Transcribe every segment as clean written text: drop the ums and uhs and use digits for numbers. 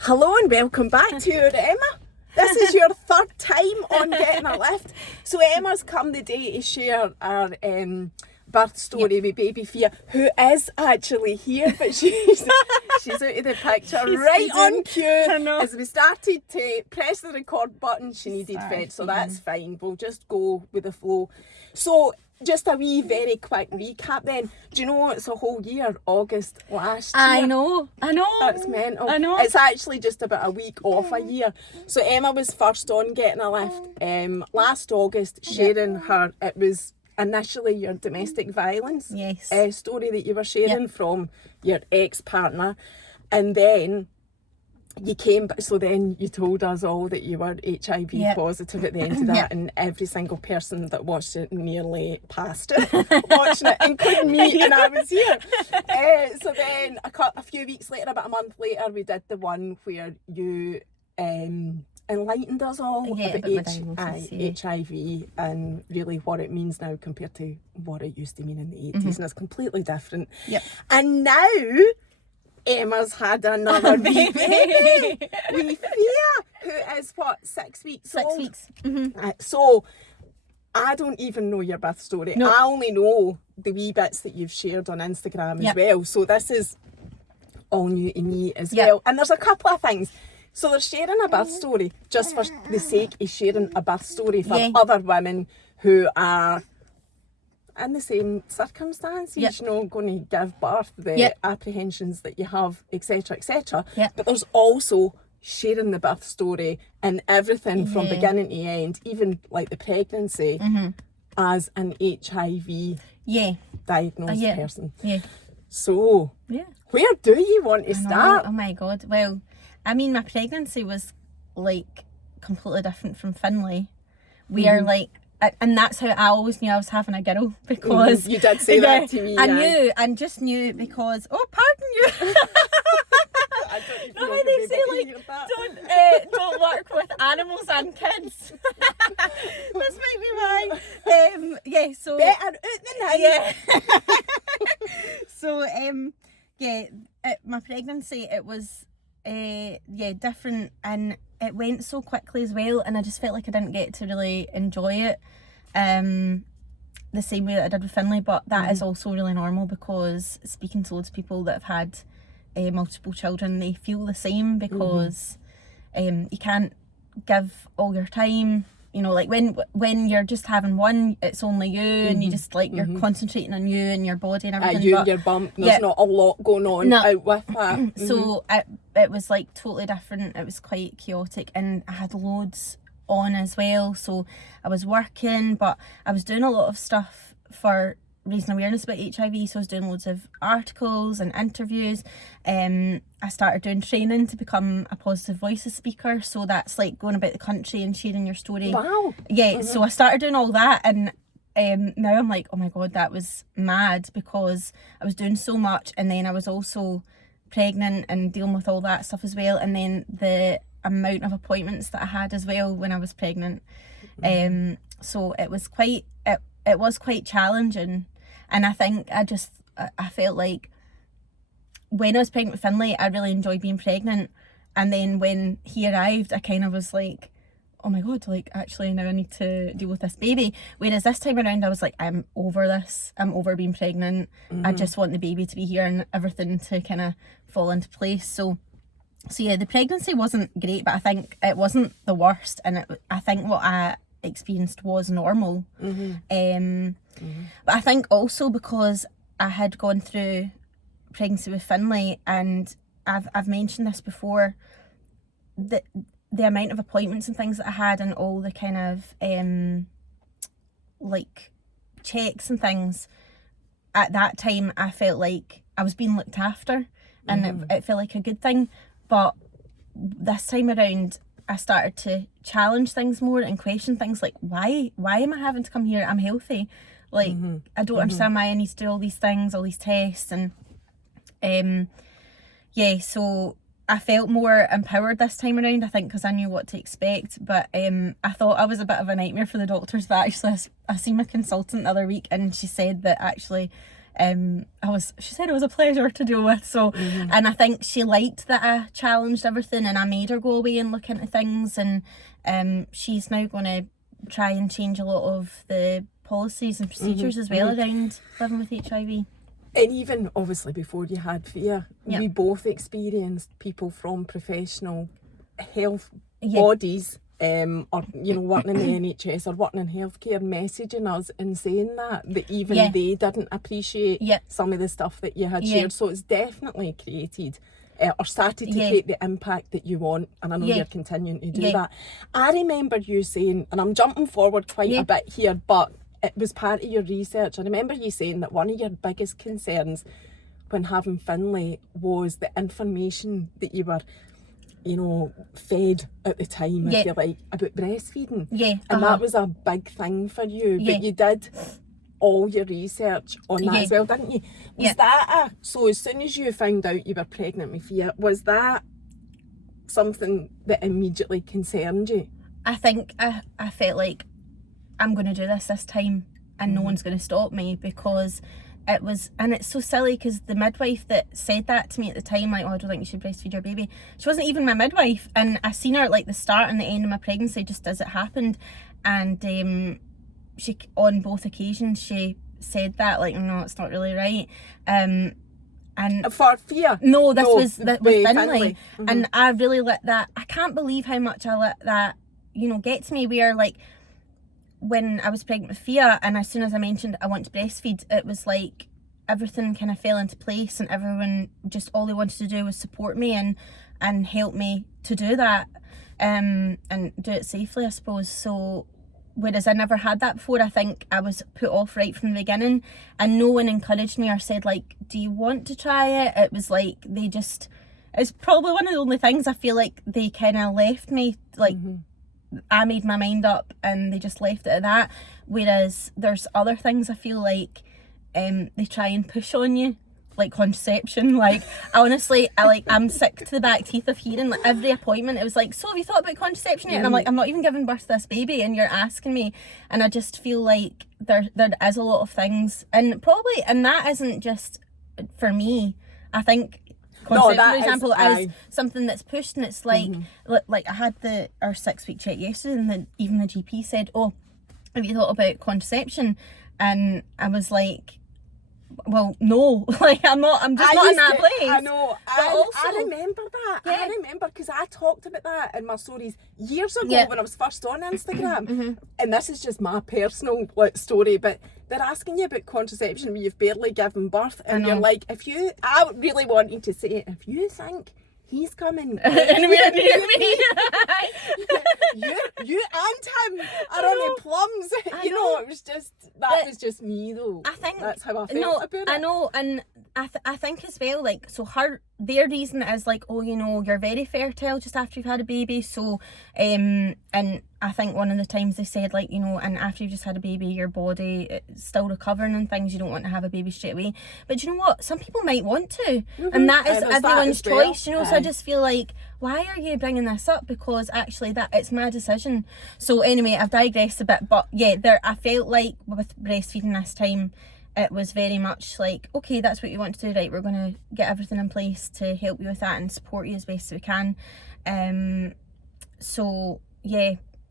Hello and welcome back to your Emma. This is your third time on Getting a Lift. So Emma's come the day to share our birth story with Baby Fiadh, who is actually here, but she's out of the picture right on cue. As we started to press the record button, she needed fed, so that's fine. We'll just go with the flow. So just a wee very quick recap then. Do you know it's a whole year, August last year? I know. That's mental. I know. It's actually just about a week off a year. So Emma was first on Getting a Lift last August, sharing it was initially your domestic violence story that you were sharing from your ex-partner, and then you came, so then you told us all that you were HIV positive at the end of that, and every single person that watched it nearly passed it watching it, including me, and I was here. So then a few weeks later, about a month later, we did the one where you enlightened us all about HIV and really what it means now compared to what it used to mean in the 80s, and it's completely different. And now Emma's had another baby, wee Fiadh, who is 6 weeks old. 6 weeks. So I don't even know your birth story. I only know the wee bits that you've shared on Instagram as well. So this is all new to me as well. And there's a couple of things. So they're sharing a birth story just for the sake of sharing a birth story for other women who are in the same circumstances, you know, going to give birth, the apprehensions that you have, etc., etc. But there's also sharing the birth story and everything from beginning to end, even like the pregnancy, as an HIV diagnosed person. So, where do you want to start? Oh my God. Well, I mean, my pregnancy was like completely different from Finlay. We are like, and that's how I always knew I was having a girl, because you did say that to me. I just knew because, pardon you. I don't even know how they say like don't work with animals and kids. This might be why. So better out than So my pregnancy, it was different, and it went so quickly as well, and I just felt like I didn't get to really enjoy it the same way that I did with Finlay. But that is also really normal, because speaking to loads of people that have had multiple children, they feel the same, because you can't give all your time, you know, like when you're just having one, it's only you, and you just like you're concentrating on you and your body and everything. You and your bump, there's not a lot going on out with that. So it was like totally different. It was quite chaotic, and I had loads on as well. So I was working, but I was doing a lot of stuff for raising awareness about HIV. So I was doing loads of articles and interviews. I started doing training to become a positive voices speaker. So that's like going about the country and sharing your story. Wow. So I started doing all that, and now I'm like, oh my God, that was mad, because I was doing so much, and then I was also pregnant and dealing with all that stuff as well, and then the amount of appointments that I had as well when I was pregnant. So it was quite challenging, and I think I felt like when I was pregnant with Finlay, I really enjoyed being pregnant, and then when he arrived, I kind of was like, oh my God, like actually now I need to deal with this baby. Whereas this time around, I was like, I'm over this. I'm over being pregnant. I just want the baby to be here and everything to kind of fall into place. So yeah, the pregnancy wasn't great, but I think it wasn't the worst. And I think what I experienced was normal. But I think also because I had gone through pregnancy with Finlay, and I've mentioned this before, that the amount of appointments and things that I had, and all the kind of like checks and things, at that time I felt like I was being looked after, and it felt like a good thing. But this time around, I started to challenge things more and question things like, why am I having to come here? I'm healthy. Like, I don't understand why I need to do all these things, all these tests. And so I felt more empowered this time around, I think, because I knew what to expect. But I thought I was a bit of a nightmare for the doctors. But actually, I seen my consultant the other week, and she said that actually she said it was a pleasure to deal with. So, and I think she liked that I challenged everything and I made her go away and look into things. And she's now going to try and change a lot of the policies and procedures as well around living with HIV. And even obviously before you had Fia, we both experienced people from professional health bodies, or working in the NHS or working in healthcare, messaging us and saying that even they didn't appreciate some of the stuff that you had shared. So it's definitely created or started to create the impact that you want, and I know you're continuing to do that. I remember you saying, and I'm jumping forward quite a bit here, but it was part of your research. I remember you saying that one of your biggest concerns when having Finlay was the information that you were, fed at the time, if you like, about breastfeeding. And that was a big thing for you. But you did all your research on that as well, didn't you? Was that so as soon as you found out you were pregnant with Fia, was that something that immediately concerned you? I think I felt like, I'm going to do this time and no one's going to stop me, because it was, and it's so silly because the midwife that said that to me at the time, like, I don't think you should breastfeed your baby, she wasn't even my midwife, and I seen her at like the start and the end of my pregnancy just as it happened, and she, on both occasions, she said that, like, no, it's not really right. And for Fia? No, this was with Finlay. And I really let that, I can't believe how much I let that, get to me, where like, when I was pregnant with Fia, and as soon as I mentioned I want to breastfeed, it was like everything kind of fell into place, and everyone just, all they wanted to do was support me and help me to do that, and do it safely, I suppose. So whereas I never had that before, I think I was put off right from the beginning, and no one encouraged me or said like, do you want to try it? It was like it's probably one of the only things I feel like they kind of left me like, I made my mind up and they just left it at that. Whereas there's other things I feel like they try and push on you, like contraception. Like, honestly, I'm sick to the back teeth of hearing, like, every appointment it was like, so have you thought about contraception yet? And I'm like, I'm not even giving birth to this baby and you're asking me. And I just feel like there is a lot of things, and that isn't just for me. I think contraception, for example, is something that's pushed, and it's like, like I had our 6-week check yesterday, and even the GP said, oh, have you thought about contraception? And I was like, well, no, like I'm just not in that place. I know. I remember that. I remember because I talked about that in my stories years ago when I was first on Instagram. And this is just my personal story, but they're asking you about contraception when you've barely given birth, and you're like, I really wanted to say, if you think he's coming anywhere near me, you and him are on the plums. It was just, that was just me though. I think that's how I felt about it. I know, and I think as well, like, so their reason is like, oh, you're very fertile just after you've had a baby, so and I think one of the times they said, like, and after you've just had a baby, your body is still recovering and things, you don't want to have a baby straight away. But you know what, some people might want to, and that is everyone's choice, so I just feel like, why are you bringing this up? Because actually it's my decision. So anyway, I've digressed a bit, but I felt like with breastfeeding this time, it was very much like, okay, that's what you want to do, right, we're going to get everything in place to help you with that and support you as best as we can. So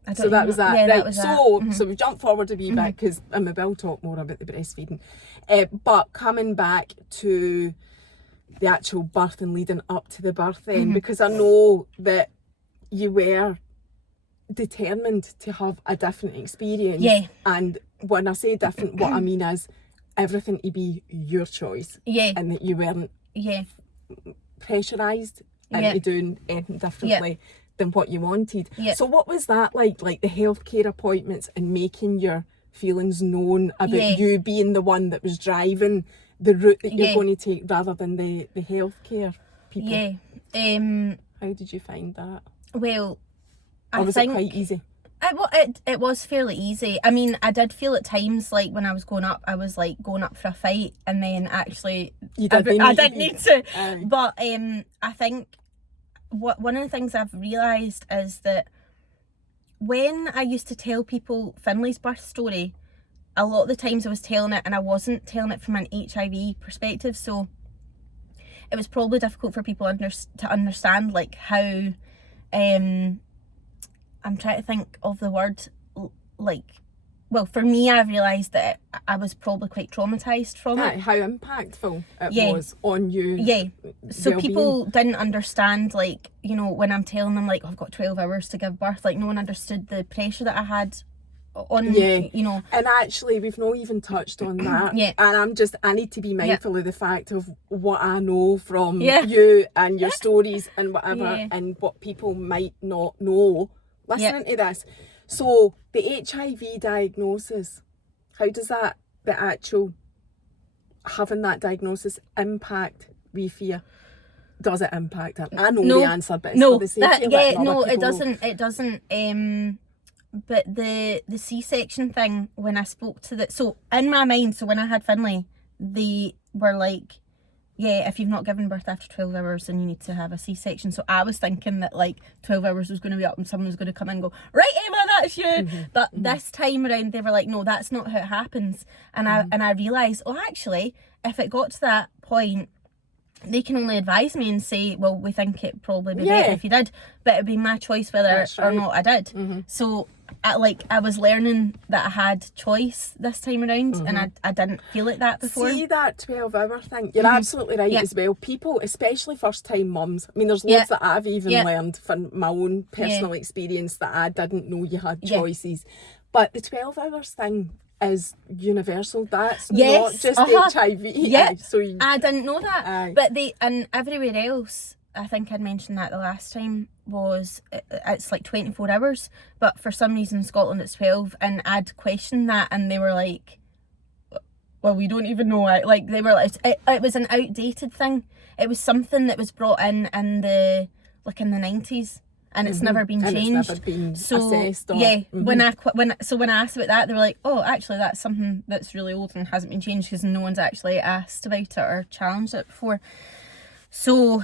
that was that. Yeah, right. That was so we jump forward a wee bit, because we will talk more about the breastfeeding. But coming back to the actual birth and leading up to the birth then, because I know that you were determined to have a different experience. And when I say different, what I mean is everything to be your choice. And that you weren't pressurised into doing anything differently than what you wanted. So what was that like the healthcare appointments and making your feelings known about you being the one that was driving the route that you're going to take, rather than the healthcare people? How did you find that? Well, or was it quite easy? It was fairly easy. I mean, I did feel at times like when I was going up, I was like going up for a fight, and then actually I didn't need to. But I think one of the things I've realised is that when I used to tell people Finlay's birth story, a lot of the times I was telling it and I wasn't telling it from an HIV perspective, so it was probably difficult for people to understand like how, I'm trying to think of the word, like, well, for me, I've realised that I was probably quite traumatised from it. How impactful it was on you. Yeah. So well-being. People didn't understand, like, you know, when I'm telling them, like, I've got 12 hours to give birth, like, no one understood the pressure that I had on, you know. And actually, we've not even touched on that. Yeah. And I need to be mindful of the fact of what I know from Yeah. you and your stories and whatever, Yeah. and what people might not know listening to this. So the HIV diagnosis, how does that, the actual having that diagnosis, impact wee Fiadh? Does it impact her? I know the answer, but it's for the sake of letting other people know. It doesn't. But the C-section thing, when I spoke to so in my mind, so when I had Finlay, they were like, yeah, if you've not given birth after 12 hours, then you need to have a C-section. So I was thinking that like 12 hours was going to be up and someone was going to come in and go, right, Emma, that's you. But this time around, they were like, no, that's not how it happens. And I realised, oh, actually, if it got to that point, they can only advise me and say, well, we think it probably be better if you did, but it'd be my choice whether or not I did. So I was learning that I had choice this time around, and I didn't feel like that before. See that 12-hour thing? You're absolutely right as well. People, especially first-time mums, I mean, there's loads that I've even learned from my own personal experience that I didn't know you had choices. But the 12 hours thing is universal. That's not just HIV. Yeah, so I didn't know that. But and everywhere else, I think I'd mentioned that the last time, was it's like 24 hours. But for some reason in Scotland it's 12. And I'd questioned that and they were like, well, we don't even know. Like, they were like, it was an outdated thing. It was something that was brought in the 90s. And it's never been changed. It's never been assessed. When I asked about that, they were like, "Oh, actually, that's something that's really old and hasn't been changed because no one's actually asked about it or challenged it before." So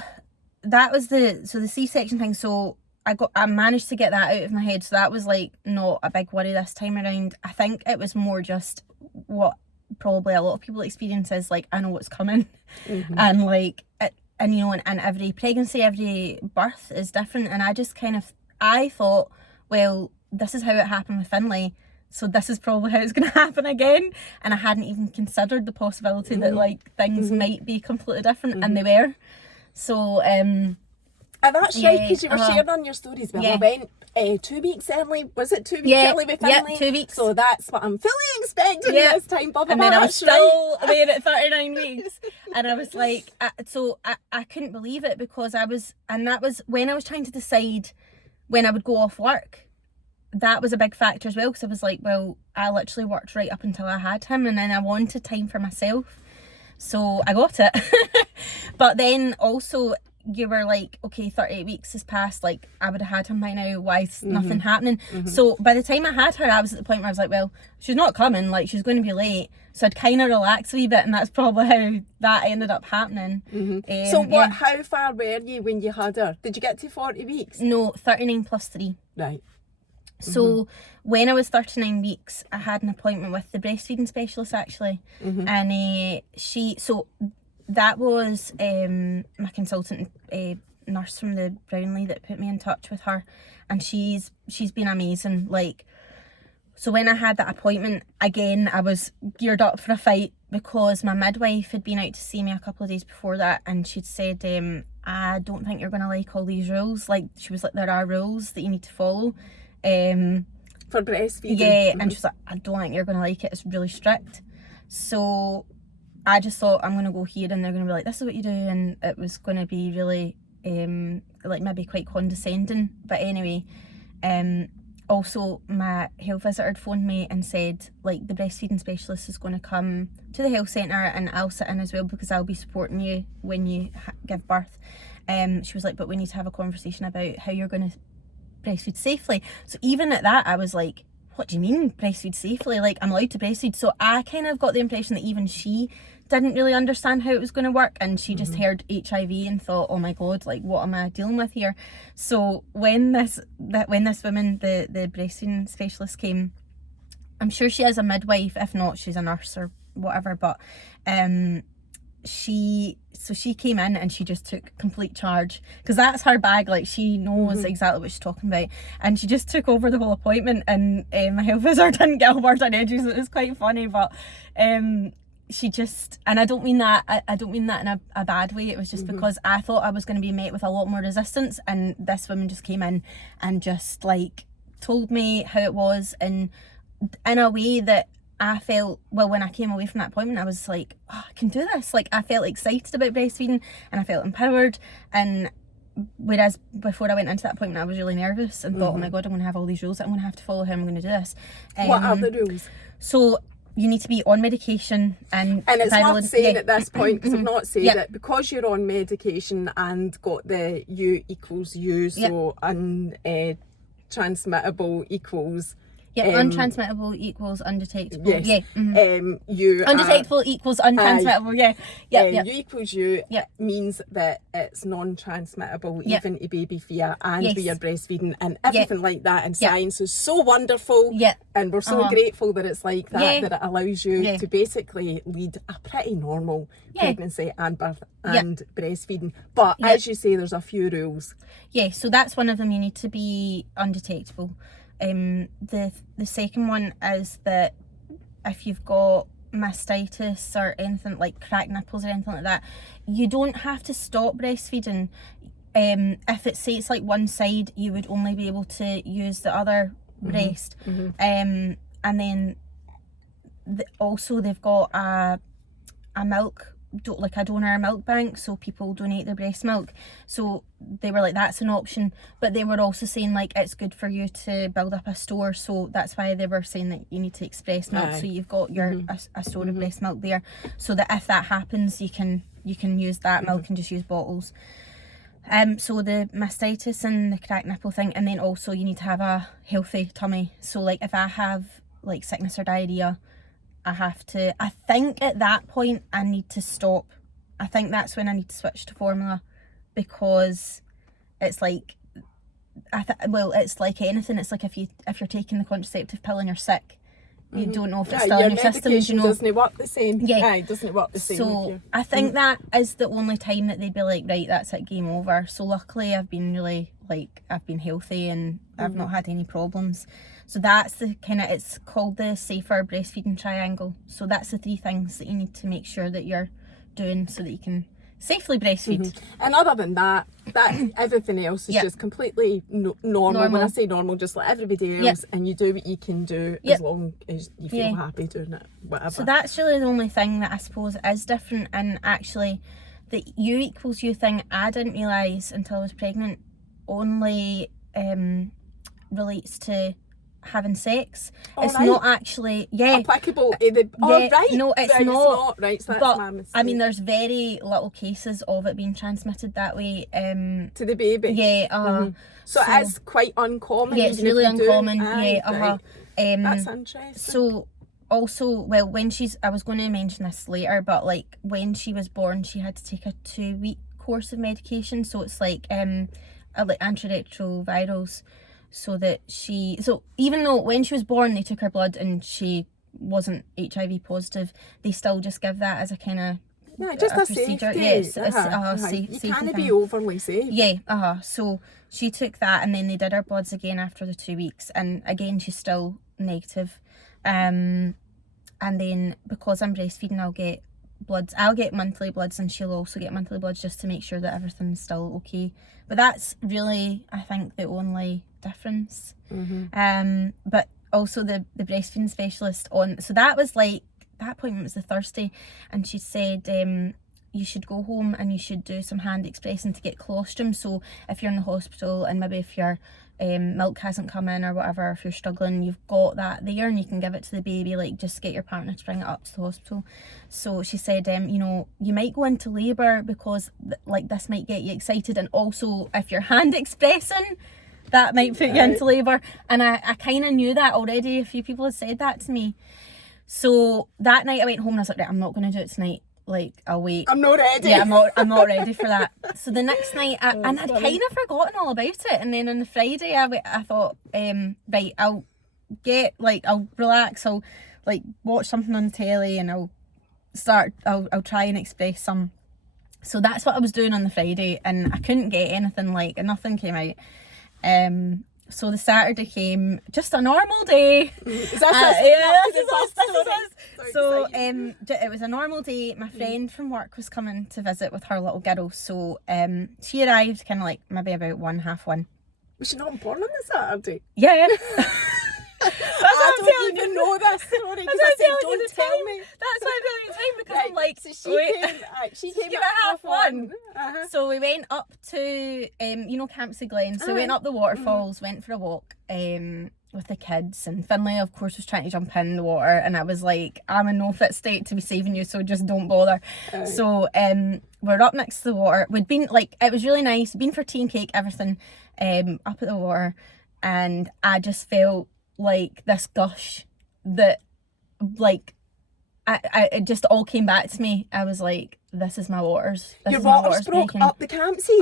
that was the C-section thing. So I managed to get that out of my head. So that was like not a big worry this time around. I think it was more just what probably a lot of people experience is like, I know what's coming, and like it. And, you know, and every pregnancy, every birth is different. And I thought, well, this is how it happened with Finlay, so this is probably how it's going to happen again. And I hadn't even considered the possibility that, like, things might be completely different, and they were. So, and that's right, because you were sharing on your stories. Well, I went 2 weeks early. Was it 2 weeks early with Finlay? 2 weeks. So that's what I'm fully expecting this time. Blah, blah, and then I was still right. there at 39 weeks. And I was like, I couldn't believe it, because that was when I was trying to decide when I would go off work. That was a big factor as well, because I was like, well, I literally worked right up until I had him, and then I wanted time for myself. So I got it. But then also, you were like, okay, 38 weeks has passed, like, I would have had him by now, why is nothing happening? So by the time I had her, I was at the point where I was like, well, she's not coming, like, she's going to be late. So I'd kind of relax a wee bit, and that's probably how that ended up happening. So how far were you when you had her? Did you get to 40 weeks? No, 39 plus 3. Right. So when I was 39 weeks, I had an appointment with the breastfeeding specialist, actually. And that was my consultant nurse from the Brownlee that put me in touch with her, and she's been amazing. Like, so when I had that appointment, again, I was geared up for a fight, because my midwife had been out to see me a couple of days before that, and she'd said, I don't think you're going to like all these rules. Like, she was like, there are rules that you need to follow. For breastfeeding? Yeah, and she was like, I don't think you're going to like it, it's really strict. So I just thought, I'm going to go here and they're going to be like, this is what you do, and it was going to be really, like, maybe quite condescending. But anyway, also my health visitor had phoned me and said, like, the breastfeeding specialist is going to come to the health centre and I'll sit in as well, because I'll be supporting you when you give birth. She was like, but we need to have a conversation about how you're going to breastfeed safely. So even at that, I was like, what do you mean breastfeed safely? Like, I'm allowed to breastfeed. So I kind of got the impression that even she didn't really understand how it was going to work, and she just heard HIV and thought, oh my god, like, what am I dealing with here? So when this woman, the breastfeeding specialist, came, I'm sure she is a midwife, if not she's a nurse or whatever, but she came in and she just took complete charge, because that's her bag, like she knows exactly what she's talking about, and she just took over the whole appointment, and my health visitor didn't get a word on edges. It was quite funny, but she just, and I don't mean that in a bad way, it was just because I thought I was going to be met with a lot more resistance, and this woman just came in and just like told me how it was, and in a way that I felt, well, when I came away from that appointment, I was like, oh, I can do this. Like, I felt excited about breastfeeding and I felt empowered. And whereas before I went into that appointment, I was really nervous and thought, oh my God, I'm going to have all these rules that I'm going to have to follow. How am I going to do this? What are the rules? So you need to be on medication, and it's worth saying at this point, because I've not said it, because you're on medication and got the U equals U, so untransmittable equals untransmittable equals undetectable. Yes. You undetectable equals untransmittable. U equals U means that it's non-transmittable, even to Baby Fiadh, and we are breastfeeding, and everything like that. And science is so wonderful, and we're so grateful that it's like that, that it allows you to basically lead a pretty normal pregnancy and birth and breastfeeding. But as you say, there's a few rules. So that's one of them. You need to be undetectable. The second one is that if you've got mastitis or anything like cracked nipples or anything like that, you don't have to stop breastfeeding. If it say it's like one side, you would only be able to use the other breast. And then also they've got a milk, like a donor milk bank, so people donate their breast milk. So they were like, that's an option, but they were also saying like it's good for you to build up a store, so that's why they were saying that you need to express milk, so you've got your a store of breast milk there, so that if that happens you can use that milk and just use bottles. So the mastitis and the cracked nipple thing, and then also you need to have a healthy tummy. So like if I have like sickness or diarrhea, I think at that point I need to stop. I think that's when I need to switch to formula, because it's like, it's like anything. It's like if you're taking the contraceptive pill and you're sick, you don't know if it's still in your system. You know, doesn't work the same. It doesn't work the same. So I think that is the only time that they'd be like, right, that's it, game over. So luckily I've been really I've been healthy and I've not had any problems. So that's the kind of, it's called the safer breastfeeding triangle. So that's the 3 things that you need to make sure that you're doing so that you can safely breastfeed. And other than that everything else is just completely normal. When I say normal, just like everybody else, and you do what you can do as long as you feel happy doing it, whatever. So that's really the only thing that I suppose is different. And actually the U equals U thing, I didn't realise until I was pregnant, only relates to having sex. It's not actually applicable to the no, it's not. Right, so that's but my mistake. I mean, there's very little cases of it being transmitted that way to the baby. So it's quite uncommon. It's really uncommon. That's interesting. So also, well, I was going to mention this later, but like when she was born, she had to take a 2-week course of medication. So it's like like antiretrovirals, so even though when she was born they took her blood and she wasn't HIV positive, they still just give that as a kind of just a procedure. Safety. You can't be overly safe. So she took that, and then they did her bloods again after the 2 weeks, and again she's still negative. And then because I'm breastfeeding, I'll get monthly bloods, and she'll also get monthly bloods, just to make sure that everything's still okay. But that's really, I think, the only difference. But also the breastfeeding specialist so that was like, that appointment was the Thursday, and she said you should go home and you should do some hand expressing to get colostrum. So if you're in the hospital and maybe if your milk hasn't come in or whatever, if you're struggling, you've got that there and you can give it to the baby, like just get your partner to bring it up to the hospital. So she said, you might go into labour because like this might get you excited, and also if you're hand expressing, that might put you into labour. And I kind of knew that already. A few people had said that to me. So that night I went home and I was like, right, I'm not going to do it tonight. Like, I'll wait. I'm not ready. Yeah, I'm not ready for that. So the next night, and I'd kind of forgotten all about it. And then on the Friday, I thought, right, I'll I'll relax, I'll like watch something on the telly, and I'll try and express some. So that's what I was doing on the Friday, and I couldn't get anything, like nothing came out. So the Saturday came, just a normal day. So it was a normal day. My friend from work was coming to visit with her little girl, so she arrived kind of like maybe about 1:30. Was she not born on the Saturday? Yeah. I don't even know that story because I said don't tell me. That's why I'm telling you the time, because I'm like, so she came at 1:30. So we went up to Campsie Glen. So we went up the waterfalls, went for a walk with the kids, and Finlay of course was trying to jump in the water, and I was like, I'm in no fit state to be saving you, so just don't bother. So we're up next to the water. We'd been like, it was really nice, been for tea and cake, everything, up at the water, and I just felt like this gush that like it just all came back to me. I was like, this is my waters. Your waters broke up the Campsies.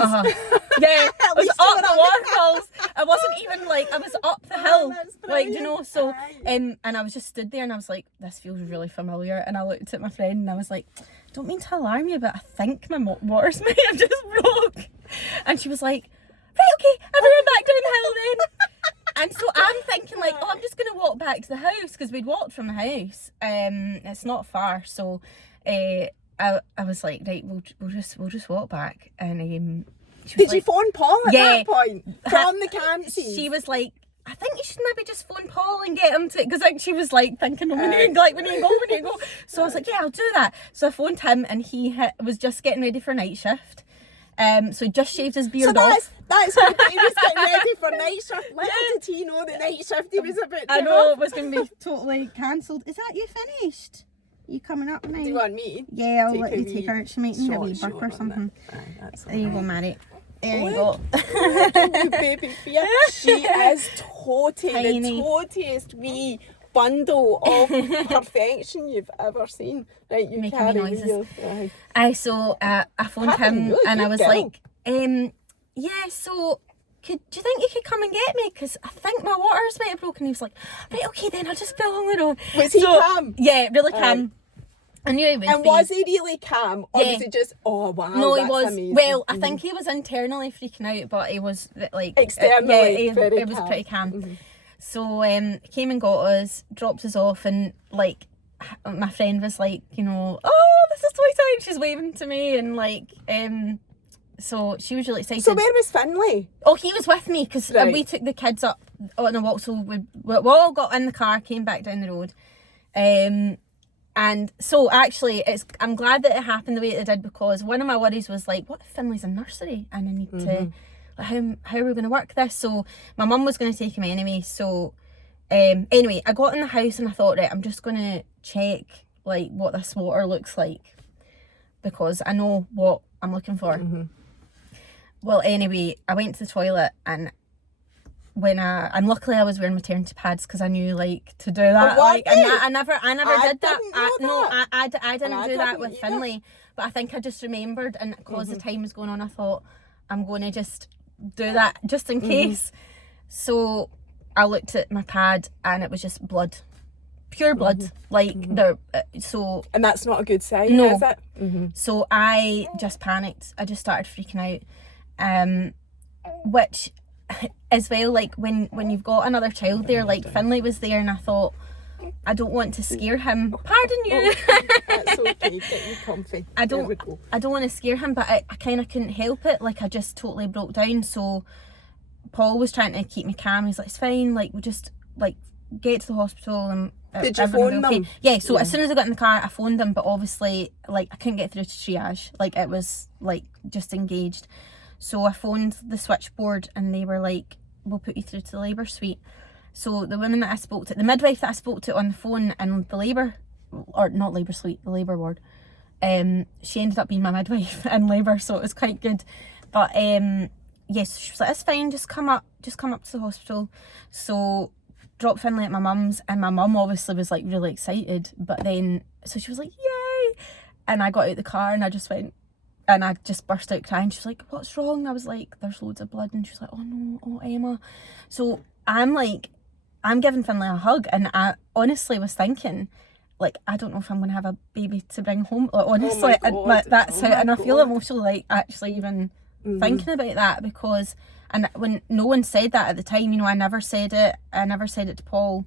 Yeah, I was up the waterfalls. I wasn't even like, I was up the hill, like, so and I was just stood there, and I was like, this feels really familiar. And I looked at my friend, and I was like, don't mean to alarm you, but I think my waters might have just broke. And she was like, right, okay, everyone back down the hill then. And so I'm thinking like, I'm just going to walk back to the house, because we'd walked from the house. It's not far, so I was like, right, we'll just walk back. And did you phone Paul at that point from the Campsies? She was like, I think you should maybe just phone Paul and get him to, because like she was like thinking, we need to go. So I was like, yeah, I'll do that. So I phoned him, and he was just getting ready for night shift. So he just shaved his beard off. That's good. He was getting ready for night shift. Little did he know the night shift he was about to I know, it was going to be totally cancelled. Is that you finished? Are you coming up now? Do you want me? Yeah, I'll let you take her. She might need a wee burp or something. There you go, Mary. There you go. Baby Fiadh. She is totally the totiest wee bundle of perfection you've ever seen. Right, you making carry noises. I phoned him, and I was like, so do you think you could come and get me, because I think my waters might have broken. He was like, right, okay then, I'll just be along the road. Was he calm? Yeah, really calm. I knew he would. And was he really calm, or was he just, oh wow, no, that's he was amazing. Well, I think he was internally freaking out, but he was like externally he was pretty calm. So he came and got us, dropped us off, and like my friend was like, oh, this is so exciting, she's waving to me, and like so she was really excited. So where was Finlay? Oh, he was with me, because we took the kids up on a walk, so we all got in the car, came back down the road, and so actually I'm glad that it happened the way it did, because one of my worries was like, what if Finlay's in nursery and I need to, how are we going to work this? So my mum was going to take him anyway. So anyway, I got in the house, and I thought, right, I'm just going to check like what this water looks like, because I know what I'm looking for. Well, anyway, I went to the toilet, and and luckily I was wearing maternity pads, because I knew like to do that. I never did that. I didn't do that with Finlay, but I think I just remembered, and because the time was going on, I thought, I'm going to just do that just in case. So I looked at my pad, and it was just blood, pure blood. And that's not a good sign, is it? So I just panicked. I just started freaking out, which as well, like when you've got another child there, like Finlay was there, and I thought, I don't want to scare him. Pardon you. That's okay, get you comfy. I don't want to scare him, but I kind of couldn't help it. Like I just totally broke down. So Paul was trying to keep me calm. He's like, it's fine, like we'll just like get to the hospital, and did you phone them? Yeah, so as soon as I got in the car, I phoned them, but obviously like I couldn't get through to triage. Like it was like just engaged. So I phoned the switchboard, and they were like, we'll put you through to the labour suite. So the woman that I spoke to, the midwife that I spoke to on the phone in the labour, or not labour suite, the labour ward, she ended up being my midwife in labour, so it was quite good. But yes, she was like, it's fine, just come up to the hospital. So dropped Finlay at my mum's, and my mum obviously was like really excited, but then so she was like, yay, and I got out the car, and I just went, and I just burst out crying. She was like, what's wrong? I was like, there's loads of blood. And she was like, oh no, oh Emma. So I'm like I'm giving Finlay a hug, and I honestly was thinking, like, I don't know if I'm going to have a baby to bring home. Like, honestly, that's how, and I feel emotional, like, actually even thinking about that, because, and when no one said that at the time, you know, I never said it to Paul,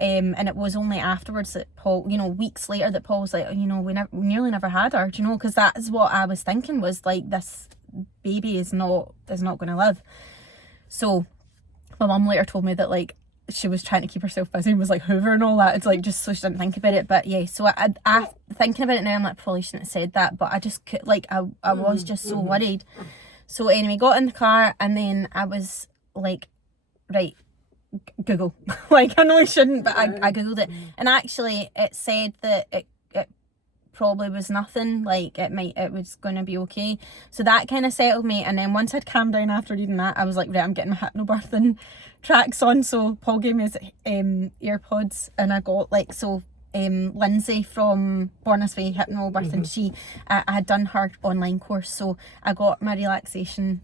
and it was only afterwards that Paul, you know, weeks later, that Paul was like, oh, you know, we nearly never had her, do you know, because that is what I was thinking, was like, this baby is not going to live. So my mum later told me that, like, she was trying to keep herself busy and was like hoovering and all that. It's like, just so she didn't think about it. But yeah, so I thinking about it now, I'm like, probably shouldn't have said that, but I just could, like, I was just so worried. So anyway, got in the car, and then I was like, right, Google. Like, I know I shouldn't, but I Googled it, and actually it said that it probably was nothing, like it was going to be okay. So that kind of settled me. And then once I'd calmed down after reading that, I was like, right, I'm getting my hypnobirthing tracks on. So Paul gave me his earpods, and I got, like, so Lindsay from Born This Way Hypnobirthing, I had done her online course, so I got my relaxation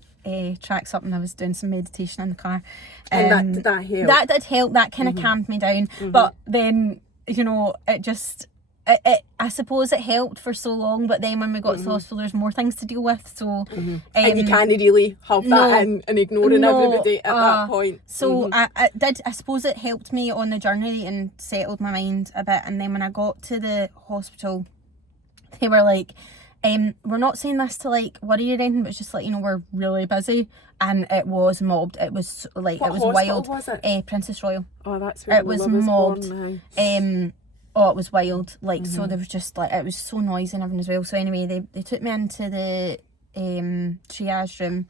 tracks up, and I was doing some meditation in the car, and did that help? That did help. That kind of calmed me down. But then, you know, it just I suppose it helped for so long, but then when we got to the hospital, there's more things to deal with, so and you can't really have that in and ignoring everybody at that point. So I suppose it helped me on the journey and settled my mind a bit. And then when I got to the hospital, they were like, we're not saying this to, like, worry you or anything, but it's just like, you know, we're really busy. And it was mobbed. It was like, what it was hospital wild. Was it? Princess Royal. Oh, that's where it was mobbed. Oh, it was wild. Like, so there was just, like, it was so noisy and everything as well. So anyway, they took me into the triage room,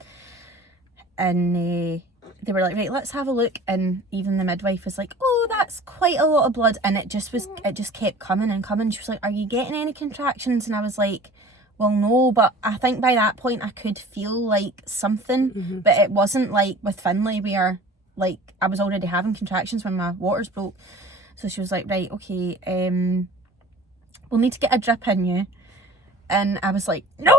and they were like, right, let's have a look. And even the midwife was like, oh, that's quite a lot of blood. And it just kept coming and coming. She was like, are you getting any contractions? And I was like, well, no, but I think by that point I could feel like something, but it wasn't like with Finlay where, like, I was already having contractions when my waters broke. So she was like, right, okay, we'll need to get a drip in you. And I was like, no,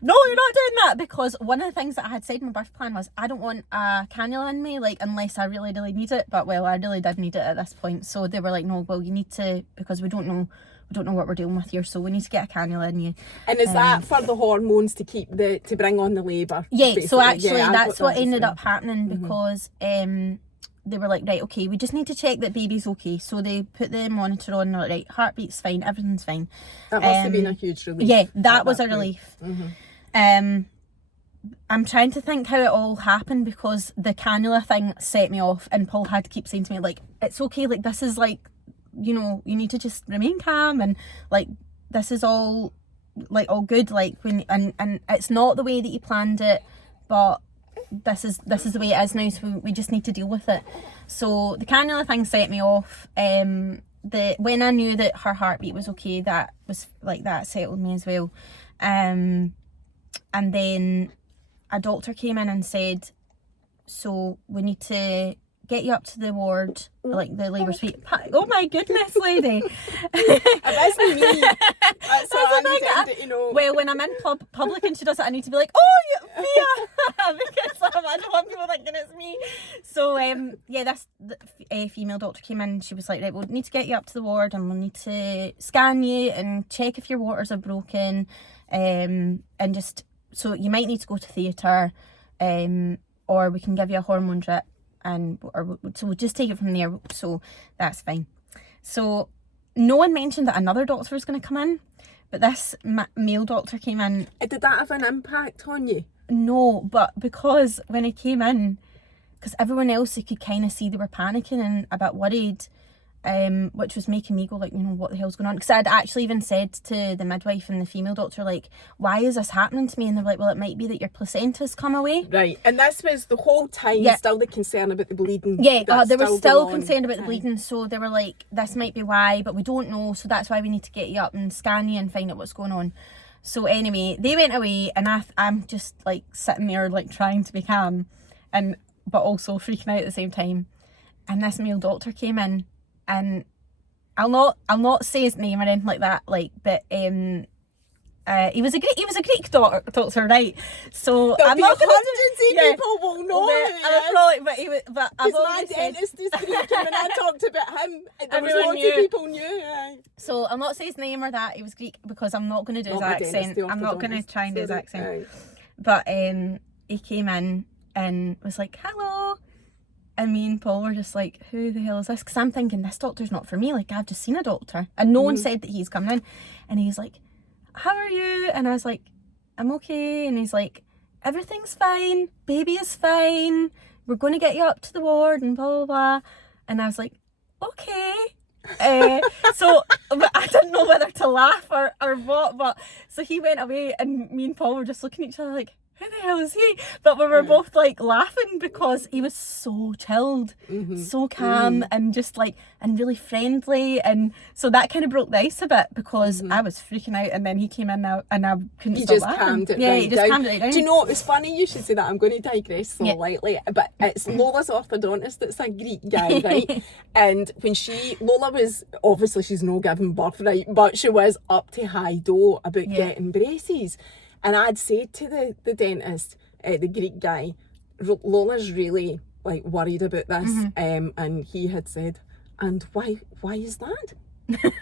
you're not doing that, because one of the things that I had said in my birth plan was, I don't want a cannula in me, like, unless I really, really need it. But, well, I really did need it at this point. So they were like, no, well, you need to, because we don't know what we're dealing with here, so we need to get a cannula in you. And is that for the hormones to bring on the labour? Yeah, basically? So actually that's what ended up happening, because they were like, right, okay, we just need to check that baby's okay. So they put the monitor on, and they're like, right, heartbeat's fine, everything's fine. That must have been a huge relief. Yeah, that was a relief. I'm trying to think how it all happened, because the cannula thing set me off, and Paul had to keep saying to me, like, it's okay, like, this is, like, you know, you need to just remain calm, and, like, this is all, like, all good, like, when and it's not the way that you planned it, but this is the way it is now, so we just need to deal with it. So the cannula thing set me off. When I knew that her heartbeat was okay, that was, like, that settled me as well. And then a doctor came in and said, so we need to get you up to the ward, like the labour suite. Oh my goodness, lady. That's me. That's what I need to, you know. Well, when I'm in public and she does it, I need to be like, oh, Fia, because I don't want people thinking it's me. So this female doctor came in. She was like, right, we'll need to get you up to the ward, and we'll need to scan you and check if your waters are broken, and just, so you might need to go to theatre, or we can give you a hormone drip. So we'll just take it from there, so that's fine. So no one mentioned that another doctor was going to come in, but this male doctor came in. Did that have an impact on you? No, but because when he came in, because everyone else, you could kind of see they were panicking and a bit worried, which was making me go, like, you know, what the hell's going on? Because I'd actually even said to the midwife and the female doctor, like, why is this happening to me? And they were like, well, it might be that your placenta's come away. Right, and this was the whole time still the concern about the bleeding. Yeah, they were still concerned about the bleeding, so they were like, this might be why, but we don't know, so that's why we need to get you up and scan you and find out what's going on. So anyway, they went away, and I'm just, like, sitting there, like, trying to be calm, but also freaking out at the same time. And this male doctor came in, and I'll not say his name or anything like that, like, but he was a Greek doctor, right? So I'm not going to. People will know. I'm but he was. But I've Because my always said, dentist is Greek, and when I talked about him, there was Everyone lots knew. of people knew. Aye. so I'll not say his name or that he was Greek because I'm not going to do his Not my dentist, accent. the I'm not going to orthodontist, try and do his sorry. accent. Aye. But he came in and was like, hello. And me and Paul were just like, who the hell is this? Because I'm thinking, this doctor's not for me. Like, I've just seen a doctor. And no one said that he's coming in. And he's like, how are you? And I was like, I'm okay. And he's like, everything's fine. Baby is fine. We're going to get you up to the ward and blah, blah, blah. And I was like, okay. So but I didn't know whether to laugh or what. But so he went away and me and Paul were just looking at each other like, who the hell is he? But we were both like laughing because he was so chilled, so calm and just like, and really friendly. And so that kind of broke the ice a bit because I was freaking out, and then he came in now and I couldn't He stop just laughing. calmed it Yeah, right he just down. calmed it down. Do you know, it was funny you should say that. I'm going to digress slightly, but it's Lola's orthodontist that's a Greek guy, right? And when Lola was, obviously she's no giving birth, right? But she was up to high dough about getting braces. And I'd said to the dentist, the Greek guy, Lola's really like worried about this. And he had said, and why is that?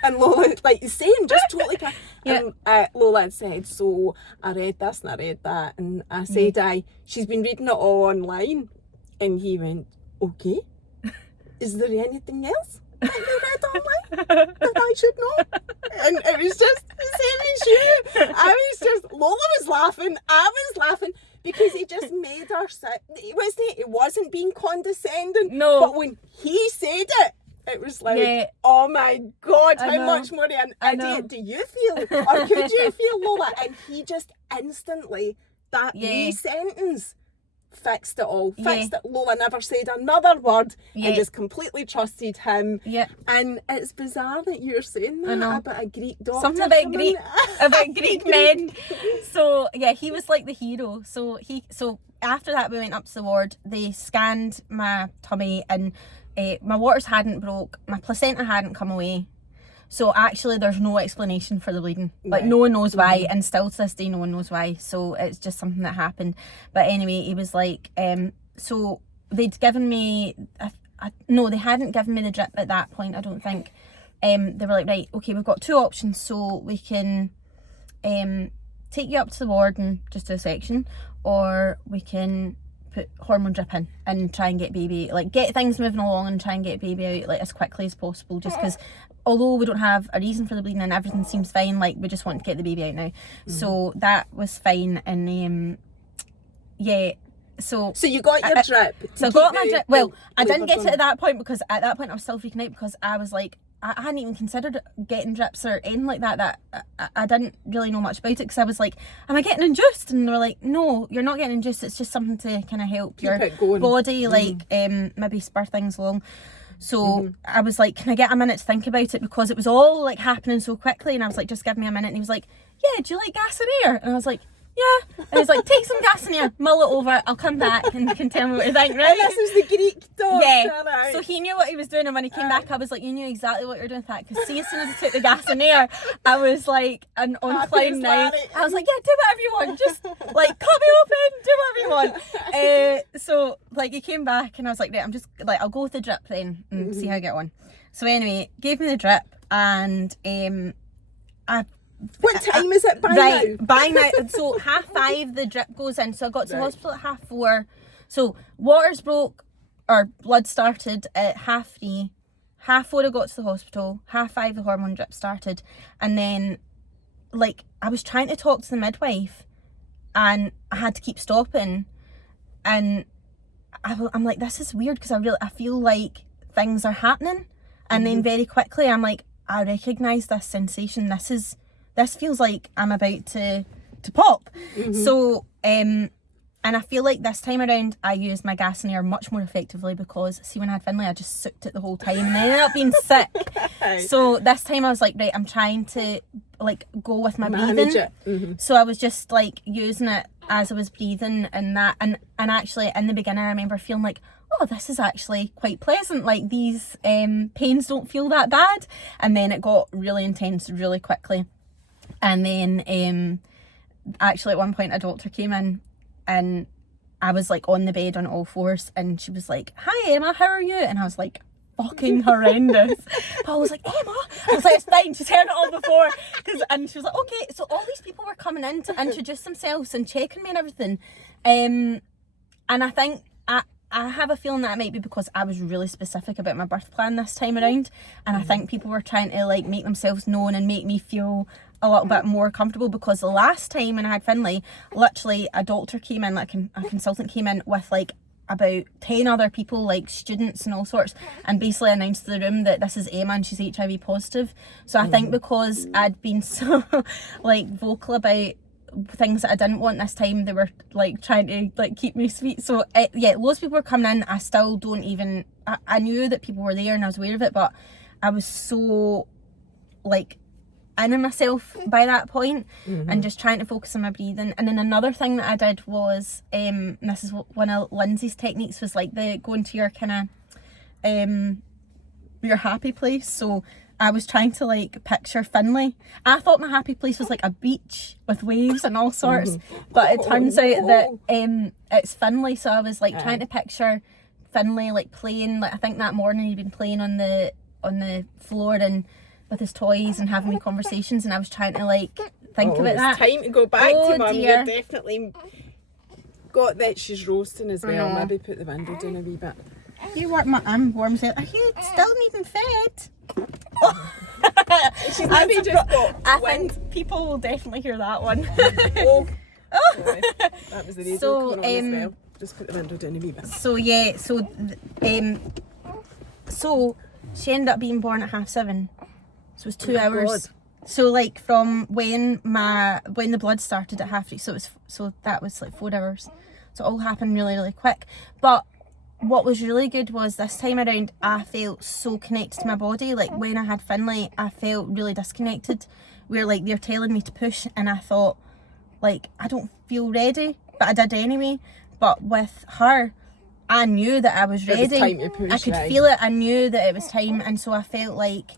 And Lola, like, same, just totally calm. And Lola had said, so I read this and I read that. And I said, she's been reading it all online. And he went, okay. Is there anything else that you read online that I should know? And it was just the same as you. Lola was laughing, I was laughing, because he just made her sit. It wasn't being condescending. No. But when he said it, it was like, oh my God, how much more an idiot do you feel? Or could you feel, Lola? And he just instantly, that wee sentence, fixed it all. Fixed it. Lola never said another word and just completely trusted him. And it's bizarre that you're saying that about a Greek doctor. Something about Greek men. So yeah, he was like the hero. So after that we went up to the ward. They scanned my tummy and my waters hadn't broke. My placenta hadn't come away. So actually there's no explanation for the bleeding. Like no one knows why, and still to this day no one knows why. So it's just something that happened. But anyway, he was like, so they'd given me, no, they hadn't given me the drip at that point, I don't think. They were like, right, okay, we've got two options. So we can take you up to the ward and just do a section, or we can put hormone drip in and try and get baby, like get things moving along and try and get baby out like as quickly as possible, just because although we don't have a reason for the bleeding and everything seems fine, like we just want to get the baby out now. So that was fine. And so you got your drip. So I got my drip. Well, I didn't get it at that point because at that point I was still freaking out because I was like, I hadn't even considered getting drips or anything like that. I didn't really know much about it because I was like, am I getting induced? And they were like, no, you're not getting induced. It's just something to kind of help your body, like maybe spur things along. So I was like, can I get a minute to think about it? Because it was all like happening so quickly. And I was like, just give me a minute. And he was like, yeah, do you like gas and air? And I was like, yeah. And he was like, take some gas in here, mull it over, I'll come back and you can tell me what you think, right? And this was the Greek doctor. Yeah. So he knew what he was doing, and when he came back, I was like, you knew exactly what you were doing with that. Because see, as soon as I took the gas in there, I was like on cloud nine. I was like, yeah, do whatever you want. Just like cut me open, do whatever you want. So like he came back and I was like, right, I'm just like, I'll go with the drip then and see how I get on. So anyway, gave me the drip and what time is it by now? By now. So 5:30 the drip goes in. So I got to the hospital at 4:30. So waters broke, or blood started at 3:30. 4:30 I got to the hospital. 5:30 the hormone drip started. And then like I was trying to talk to the midwife and I had to keep stopping. And I'm like, this is weird because I feel like things are happening. And then very quickly I'm like, I recognise this sensation. This feels like I'm about to pop. So, and I feel like this time around I used my gas and air much more effectively because, see, when I had Finlay, I just sucked it the whole time and I ended up being sick. So this time I was like, right, I'm trying to like go with my breathing. So I was just like using it as I was breathing and that. And actually in the beginning I remember feeling like, oh, this is actually quite pleasant. Like these pains don't feel that bad. And then it got really intense really quickly. And then actually at one point a doctor came in and I was like on the bed on all fours, and she was like, "Hi Emma, how are you?" And I was like, fucking horrendous. I was like, "Emma," I was like, "It's fine, she's heard it all before." And she was like, "Okay." So all these people were coming in to introduce themselves and checking me and everything. And I think I have a feeling that it might be because I was really specific about my birth plan this time around, and I think people were trying to like make themselves known and make me feel a little bit more comfortable, because the last time when I had Finlay, literally a doctor came in, like a consultant came in with like about 10 other people, like students and all sorts, and basically announced to the room that this is Emma and she's HIV positive. So I think because I'd been so like vocal about things that I didn't want this time, they were like trying to like keep me sweet. So yeah, loads of people were coming in. I still don't even, I knew that people were there and I was aware of it, but I was so like in myself by that point, and just trying to focus on my breathing. And then another thing that I did was, this is one of Lindsay's techniques, was like the going to your kind of your happy place. So I was trying to like picture Finlay. I thought my happy place was like a beach with waves and all sorts, but it turns out that it's Finlay. So I was like trying to picture Finlay like playing, like I think that morning he'd been playing on the floor and with his toys and having wee conversations, and I was trying to like think about that. Time to go back to Mum. Dear. You've definitely got that. She's roasting as well. Maybe put the window down a wee bit. You want my arm warm as well. Are you still needing fed? She's maybe just got I wind. think people will definitely hear that one. Oh. Sorry. That was the radio coming on as well. Just put the window down a wee bit. So yeah, so she ended up being born at 7:30. So it was 2 hours. God. So like from when the blood started at 3:30, so that was like 4 hours. So it all happened really, really quick. But what was really good was this time around I felt so connected to my body. Like when I had Finlay, I felt really disconnected, where like they're telling me to push and I thought like I don't feel ready, but I did anyway. But with her, I knew that I was ready. It was time to push, I could feel it. I knew that it was time, and so I felt like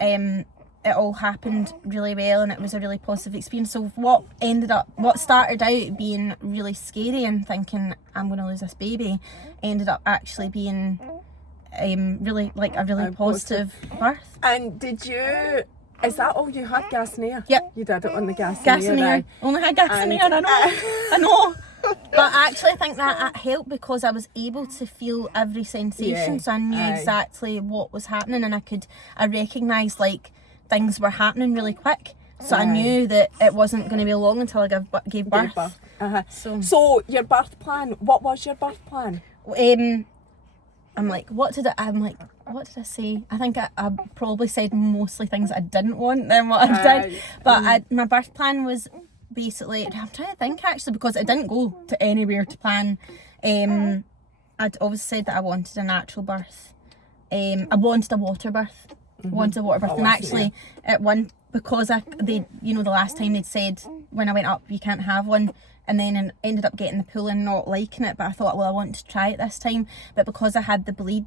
it all happened really well, and it was a really positive experience. So what started out being really scary and thinking I'm going to lose this baby, ended up actually being really like a really positive birth. And is that all you had, gas and air? Yep. You did it on the gas and and air. Only had gas and air, I know. But actually I think that helped because I was able to feel every sensation, so I knew exactly what was happening, and I recognised like things were happening really quick, so I knew that it wasn't going to be long until I gave birth. So your birth plan, what was your birth plan? I'm like, what did I say? I think I probably said mostly things I didn't want than what I did, but my birth plan was basically, I'm trying to think actually, because I didn't go to anywhere to plan. I'd always said that I wanted a natural birth. I wanted a water birth. And actually at one, because the last time they'd said when I went up you can't have one, and then ended up getting the pool and not liking it, but I thought, well, I want to try it this time. But because I had the bleed,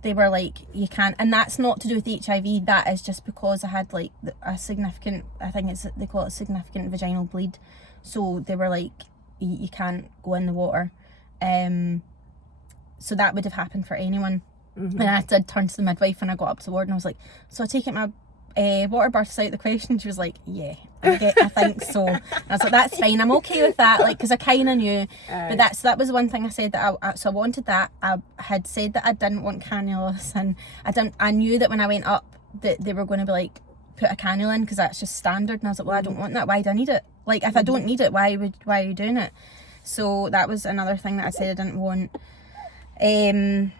they were like, you can't. And that's not to do with HIV, that is just because I had like a significant, I think they call it a significant vaginal bleed, so they were like, you can't go in the water. So that would have happened for anyone. And I did turn to the midwife when I got up to the ward, and I was like, so I take it my water birth's out of the question? She was like, yeah, I think so. And I was like, that's fine, I'm okay with that, like, because I kind of knew. But that was one thing I said, that I wanted that. I had said that I didn't want cannulas, and I knew that when I went up that they were going to be like, put a cannula in, because that's just standard. And I was like, well, I don't want that, why do I need it? Like, if I don't need it, why are you doing it? So that was another thing that I said I didn't want. I'm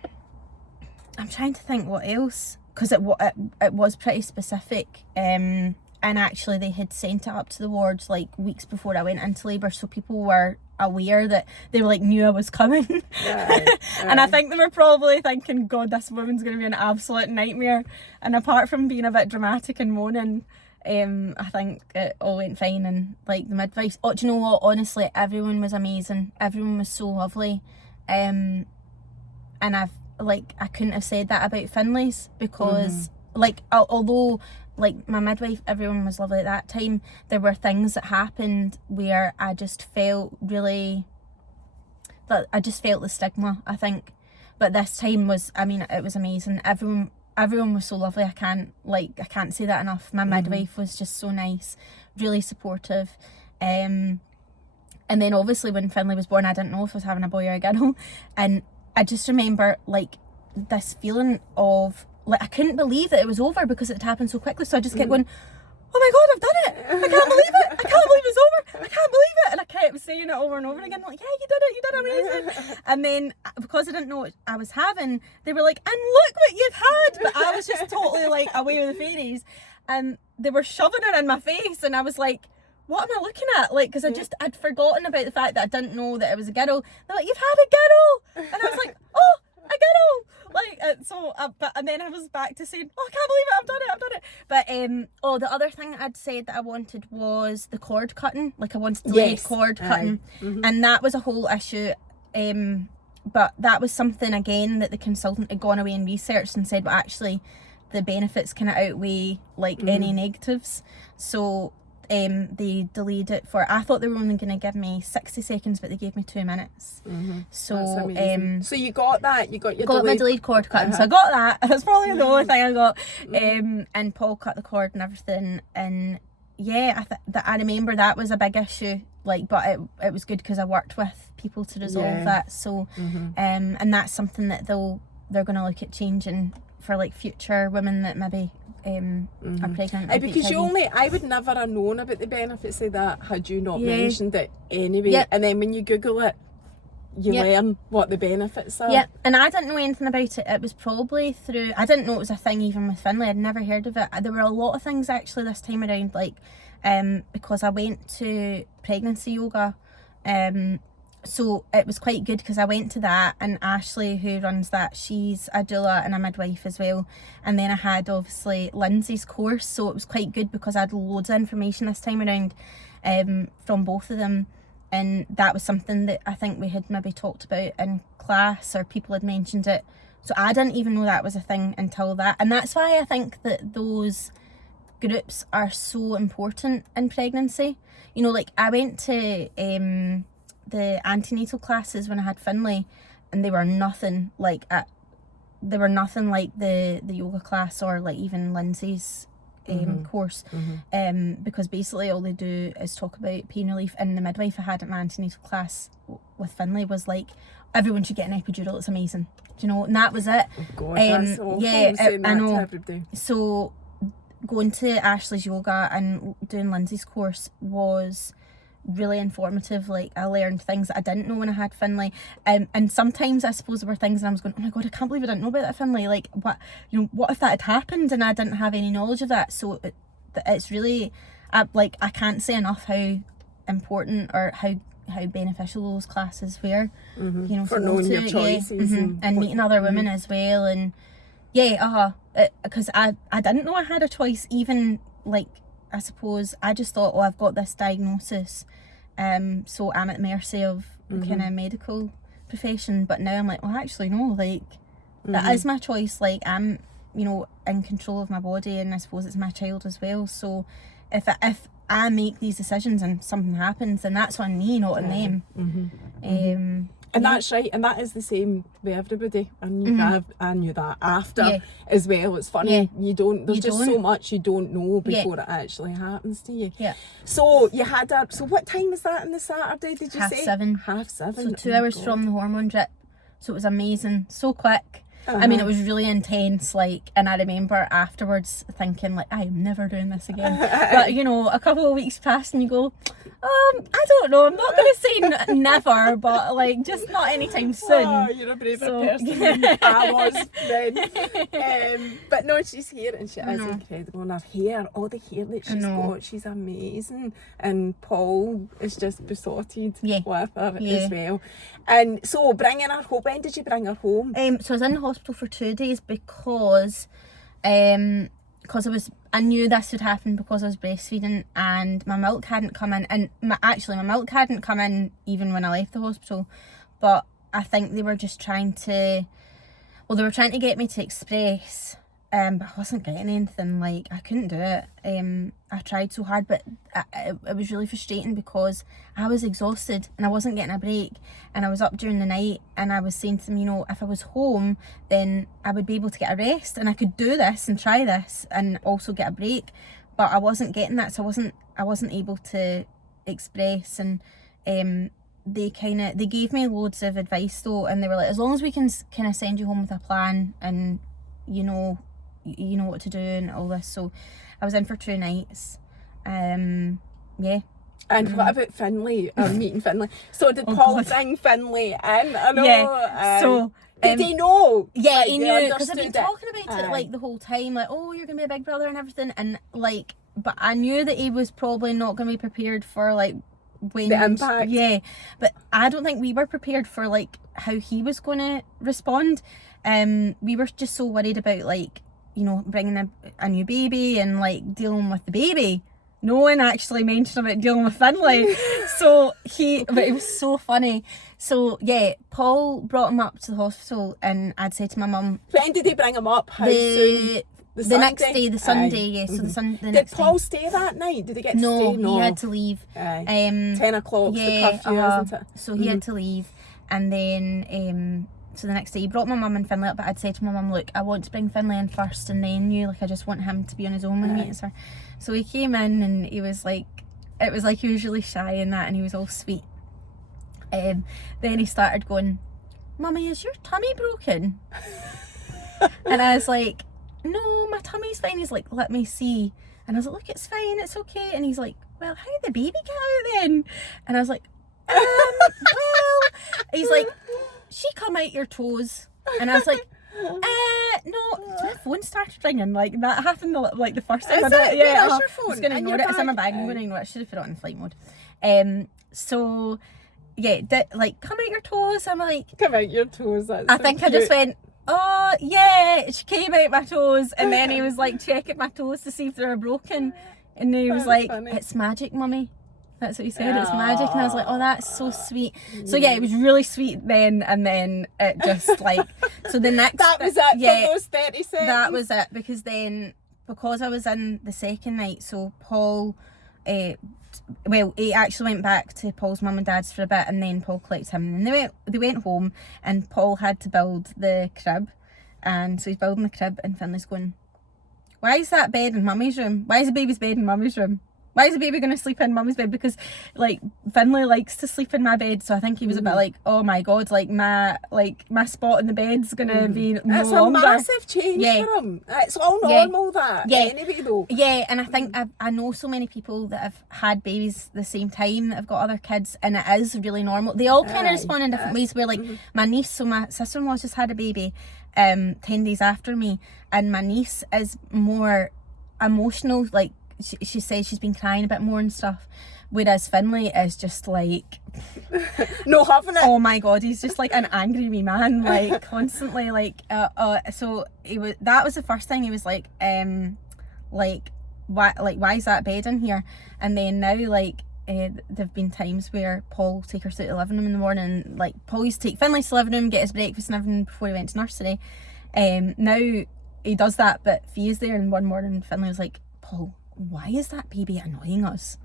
trying to think what else, because it was pretty specific, and actually they had sent it up to the wards like weeks before I went into labour, so people were aware that they were like, knew I was coming. And I think they were probably thinking, God, this woman's going to be an absolute nightmare. And apart from being a bit dramatic and moaning, I think it all went fine. And like the midwives, do you know what, honestly everyone was amazing, everyone was so lovely, and I couldn't have said that about Finlay's, because like although like my midwife, everyone was lovely at that time, there were things that happened where I just felt really, that I just felt the stigma, I think. But this time was, I mean, it was amazing. Everyone was so lovely. I can't say that enough. My midwife was just so nice, really supportive. And then obviously when Finlay was born, I didn't know if I was having a boy or a girl. And I just remember like this feeling of like, I couldn't believe that it was over because it happened so quickly. So I just kept going, oh my God, I've done it. I can't believe it. I can't believe it's over. I can't believe it. And I kept saying it over and over again, like, yeah, you did amazing. And then because I didn't know what I was having, they were like, and look what you've had. But I was just totally like away with the fairies. And they were shoving it in my face. And I was like, what am I looking at? Like, because I'd forgotten about the fact that I didn't know that it was a girl. They're like, you've had a girl. And I was like, oh, a girl. Like, and then I was back to saying, oh, I can't believe it, I've done it. But, the other thing I'd said that I wanted was the cord cutting. Like, I wanted delayed cord cutting. And that was a whole issue. But that was something, again, that the consultant had gone away and researched and said, well, actually, the benefits kind of outweigh, like, any negatives. So they delayed it for, I thought they were only going to give me 60 seconds, but they gave me 2 minutes. So so you got that, you got your my delayed cord cutting. So I got that. That's probably the only thing I got. And Paul cut the cord and everything. And yeah, I remember that was a big issue. Like, but it was good because I worked with people to resolve that. So and that's something that they're going to look at changing for like future women that maybe are pregnant. Because I would never have known about the benefits of that had you not mentioned it anyway. And then when you Google it, you learn what the benefits are. And I didn't know anything about it. It was probably through, I didn't know it was a thing even with Finlay. I'd never heard of it. There were a lot of things actually this time around, like because I went to pregnancy yoga. So it was quite good because I went to that, and Ashley, who runs that, she's a doula and a midwife as well. And then I had obviously Lindsay's course, so it was quite good because I had loads of information this time around from both of them. And that was something that I think we had maybe talked about in class, or people had mentioned it. So I didn't even know that was a thing until that. And that's why I think that those groups are so important in pregnancy. You know, like I went to the antenatal classes when I had Finlay, and they were nothing like the yoga class or like even Lindsay's course, because basically all they do is talk about pain relief. And the midwife I had at my antenatal class with Finlay was like, everyone should get an epidural, it's amazing, do you know? And that was it. Oh God, that's awful. I know. So going to Ashley's yoga and doing Lindsay's course was really informative. Like, I learned things that I didn't know when I had Finlay, and sometimes I suppose there were things and I was going, oh my God, I can't believe I didn't know about that Finlay. Like, what if that had happened and I didn't have any knowledge of that? So it's really I can't say enough how important or how beneficial those classes were, you know, for knowing your choices and meeting other women as well. And because I didn't know I had a choice. Even like, I suppose I just thought, oh, I've got this diagnosis, so I'm at mercy of the kind of medical profession. But now I'm like, well, actually no, like that is my choice. Like, I'm, you know, in control of my body, and I suppose it's my child as well. So if I make these decisions and something happens, then that's on me, not on them. And that's right, and that is the same with everybody. And I knew that after as well. It's funny, there's just so much you don't know before it actually happens to you. So you had so what time was that on the Saturday, did you say? 7:30. 7:30. So 2 hours from the hormone drip. So it was amazing, so quick. I mean, it was really intense, like, and I remember afterwards thinking, like, I am never doing this again. But, you know, a couple of weeks passed and you go, I don't know, I'm not going to say never, but, like, just not anytime soon. Oh, you're a braver person than I was then. But no, she's here and she is incredible. And her hair, all the hair that she's got, she's amazing. And Paul is just besotted with her as well. And so, bringing her home, when did you bring her home? So I was in the hospital for 2 days because I knew this would happen because I was breastfeeding and my milk hadn't come in, and my milk hadn't come in even when I left the hospital, but I think they were just trying to get me to express but I wasn't getting anything. Like, I couldn't do it. I tried so hard, but it was really frustrating because I was exhausted and I wasn't getting a break, and I was up during the night, and I was saying to them, you know, if I was home, then I would be able to get a rest and I could do this and try this and also get a break, but I wasn't getting that, so I wasn't able to express. And they gave me loads of advice though, and they were like, as long as we can kind of send you home with a plan and you know what to do and all this. So I was in for 2 nights. Yeah. And what about Finlay, meeting Finlay? So did Paul bring Finlay in? I know. Yeah. So did he know? Yeah, like, he knew, because I've been understood talking about it like the whole time, like, oh, you're gonna be a big brother and everything, and like, but I knew that he was probably not gonna be prepared for like when the impact. Yeah, but I don't think we were prepared for like how he was gonna respond. We were just so worried about, like, you know, bringing a new baby and like dealing with the baby. No one actually mentioned about dealing with Finlay. But it was so funny. So yeah, Paul brought him up to the hospital, and I'd said to my mum, when did he bring him up? How soon? The next day, the Sunday, yeah. So the next Did Paul day. stay that night? Did he get to No, stay? he had to leave. 10 o'clock, yeah, the curfew, isn't it? So he had to leave, and then so the next day he brought my mum and Finlay up, but I'd said to my mum, look, I want to bring Finlay in first, and then you, like, I just want him to be on his own when he meets her. So he came in, and he was like, it was like he was really shy and that, and he was all sweet. Then he started going, Mummy, is your tummy broken? And I was like, no, my tummy's fine. He's like, let me see. And I was like, look, it's fine, it's okay. And he's like, well, how did the baby get out then? And I was like, well, he's like, she come out your toes. And I was like, no. My phone started ringing. Like, that happened like the first time. Is it? Yeah, Where's your phone? I was going to ignore it. It's in my bag. I'm going to ignore it. I should have put it on flight mode. So yeah, like, come out your toes. I'm like, come out your toes. That's I so think cute. I just went, oh yeah, she came out my toes, and then he was like checking my toes to see if they were broken, and he was like, funny. It's magic, Mummy. That's what he said. It's magic. And I was like, oh, that's so sweet. So yeah, it was really sweet then, and then it just like, so the next that was it. Yeah, for those 30 seconds. That was it, because I was in the second night, so Paul, well, he actually went back to Paul's mum and dad's for a bit, and then Paul collected him, and they went home, and Paul had to build the crib, and so he's building the crib, and Finlay's going, why is that bed in Mummy's room? Why is the baby's bed in Mummy's room? Why is the baby going to sleep in Mummy's bed? Because like Finlay likes to sleep in my bed, so I think he was a bit like, oh my god, like my spot in the bed's going to be no it's longer. A massive change for him. It's all normal that. Anyway though. Yeah, and I think I know so many people that have had babies the same time that have got other kids, and it is really normal. They all kind of respond in different ways, where like my niece, so my sister-in-law just had a baby 10 days after me, and my niece is more emotional, like she says she's been crying a bit more and stuff, whereas Finlay is just like no having it. Oh my god, he's just like an angry wee man, like constantly like so that was the first thing. He was like why is that bed in here? And then now like there've been times where Paul will take her to the living room in the morning, like Paul used to take Finlay to the living room, get his breakfast and everything before he went to nursery. Now he does that, but Fia's there, and one morning Finlay was like, Paul, why is that baby annoying us?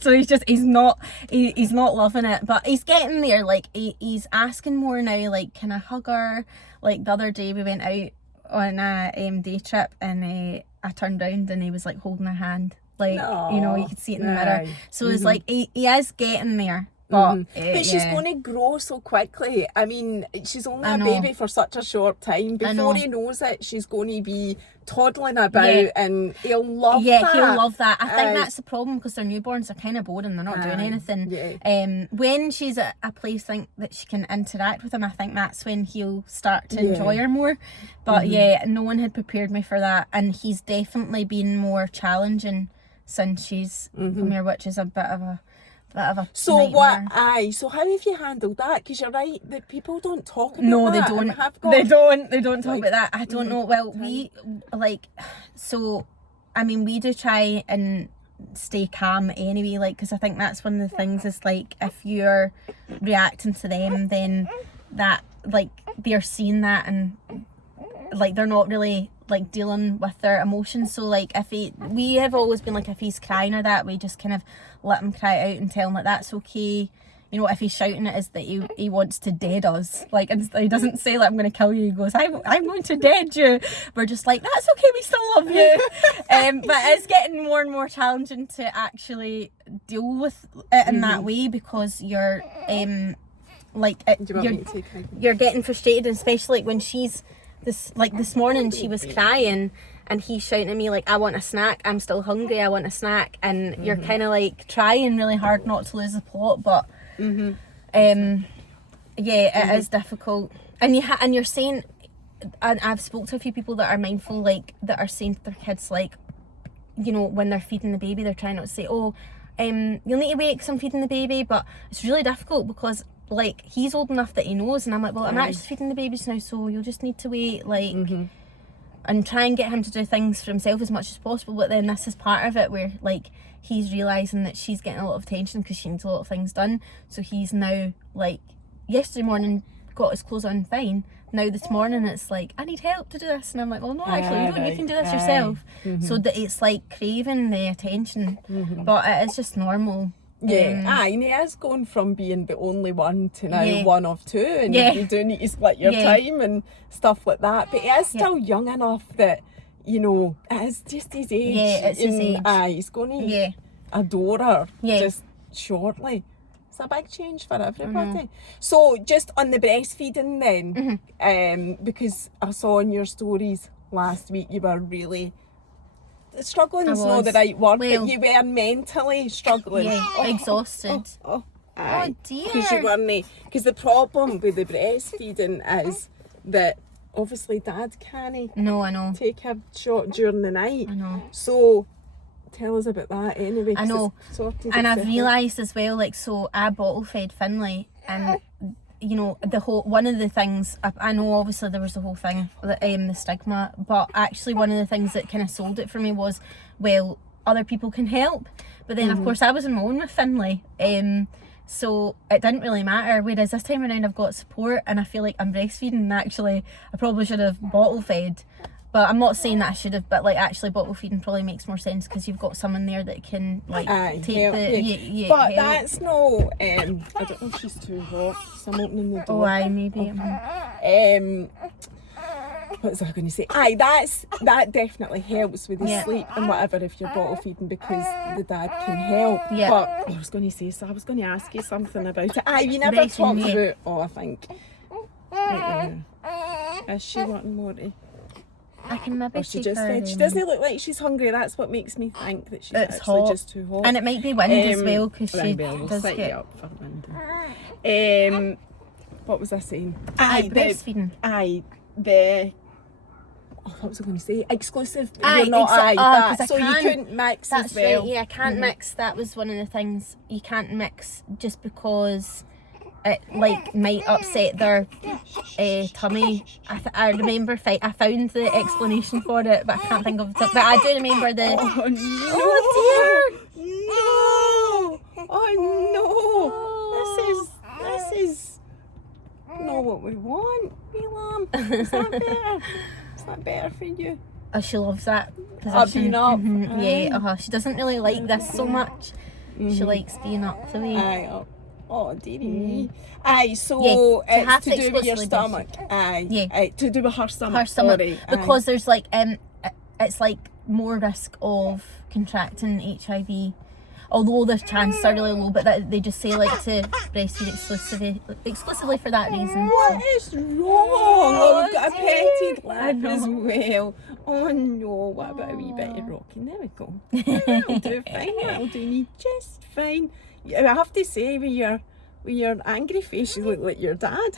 So he's not loving it, but he's getting there. Like he's asking more now, like, can I hug her? Like the other day we went out on a day trip, and I turned around and he was like holding her hand, like, you know, you could see it in the mirror. So it's like he is getting there. But she's going to grow so quickly. I mean, she's only a baby for such a short time. Before he knows it, she's going to be toddling about, and he'll love that. Yeah, he'll love that. I think that's the problem, because their newborns are kind of boring. They're not doing anything. Yeah. When she's at a place that she can interact with him, I think that's when he'll start to enjoy her more. But no one had prepared me for that, and he's definitely been more challenging since she's come here, which is a bit of a so nightmare. So how have you handled that? Because you're right, that people don't talk about no, that. They don't talk about that. I don't know. Well, we like, so I mean, we do try and stay calm anyway, like, because I think that's one of the things is like, if you're reacting to them, then that, like, they're seeing that, and like they're not really like dealing with their emotions. So like we have always been like, if he's crying or that, we just kind of let him cry out and tell him that that's okay. You know, if he's shouting at us that he wants to dead us, like, and he doesn't say like, I'm going to kill you. He goes, I'm going to dead you. We're just like, that's okay, we still love you. But it's getting more and more challenging to actually deal with it in that way, because you're you're getting frustrated, especially like when she's this morning she was crying and he's shouting at me like, I want a snack, I'm still hungry, I want a snack, and you're kind of like trying really hard not to lose the plot, but it is difficult, and you're saying, and I've spoke to a few people that are mindful, like that are saying to their kids, like, you know, when they're feeding the baby, they're trying not to say, you'll need to wait because I'm feeding the baby, but it's really difficult because like he's old enough that he knows, and I'm like, well, I'm actually feeding the babies now, so you'll just need to wait, like, and try and get him to do things for himself as much as possible. But then this is part of it where like he's realising that she's getting a lot of attention because she needs a lot of things done, so he's now like, yesterday morning got his clothes on fine, now this morning it's like, I need help to do this, and I'm like, well, no, actually you don't, you can do this yourself. So that it's like craving the attention, but it is just normal. And he is going from being the only one to now one of two, and you do need to split your time and stuff like that, but he is still young enough that, you know, it's just his age. It's his age. He's going to adore her just shortly. It's a big change for everybody. So just on the breastfeeding then, because I saw in your stories last week you were really struggling is not the right word, but you were mentally struggling. Exhausted. Oh dear. Because you weren't. Because the problem with the breastfeeding is that obviously Dad can't. No, I know. Take a shot during the night. I know. So tell us about that anyway. I know. And I've realised as well, like, so I bottle fed Finlay, and you know, one of the things, I know obviously there was the whole thing, the stigma, but actually one of the things that kind of sold it for me was, well, other people can help. But then of course I was on my own with Finlay, so it didn't really matter, whereas this time around I've got support, and I feel like I'm breastfeeding, and actually I probably should have bottle fed. But I'm not saying that I should have, but like actually bottle feeding probably makes more sense because you've got someone there that can like take help the but help. That's no I don't know if she's too hot, so I'm opening the door. Maybe. What was I going to say? That definitely helps with the sleep and whatever if you're bottle feeding, because the dad can help. But I was going to ask you something about it. You never talked about. I think. Right there. Is she wanting more? I can maybe she just fed. She doesn't look like she's hungry. That's what makes me think that she's actually just too hot. And it might be wind as well, because she does set get you up for wind. What was I saying? Breastfeeding. What was I going to say? Exclusive. You're not so you couldn't mix. That's as well. Right. Yeah, I can't mix. That was one of the things. You can't mix just because it like might upset their tummy. I remember I found the explanation for it, but I can't think of it. But I do remember the. Oh dear! No! Oh no! This is not what we want, Milam. Is that better? Is that better for you? Oh, she loves that position. Being up. Yeah. She doesn't really like this so much. She likes being up the way. Up. Oh, dearie me. So it's to do with your stomach. To do with her stomach. Her stomach. Sorry. Because there's like, it's like more risk of contracting HIV. Although the chances are really low, but they just say like to breastfeed exclusively for that reason. What is wrong? Oh, we've got a petted lip as well. Oh no, what about a wee bit of rocking? There we go. That'll do fine. That'll do me just fine. I have to say, with your angry face, you look like your dad.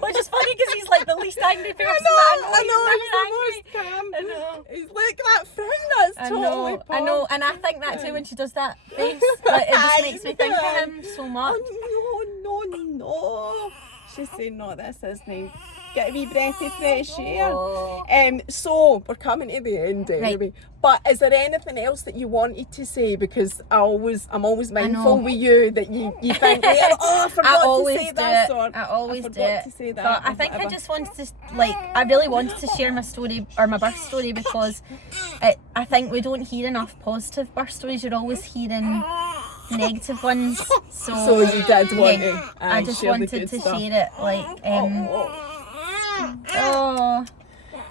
Which is funny because he's like the least angry person. I know, he's the most calm. I know. He's like that frown that's totally I know, and I think that too when she does that face. Like, it just makes me think of him so much. Oh no. She's saying, no, this isn't. Get a wee breath of fresh air. Oh. So, we're coming to the end anyway. Right. But is there anything else that you wanted to say? Because I'm always mindful with you that you think, I forgot to say this. Or I always do it. To say that, but I think I just wanted to, I really wanted to share my story, or my birth story, because I think we don't hear enough positive birth stories. You're always hearing negative ones. So you did want to. I just wanted to share it.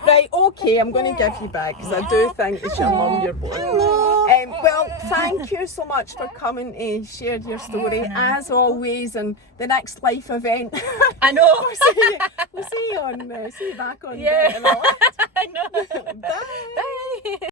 Right, okay, I'm going to give you back because I do think it's your mum you're born. Well, thank you so much for coming to share your story as always, and the next life event. I know. We'll see you back on. Yeah.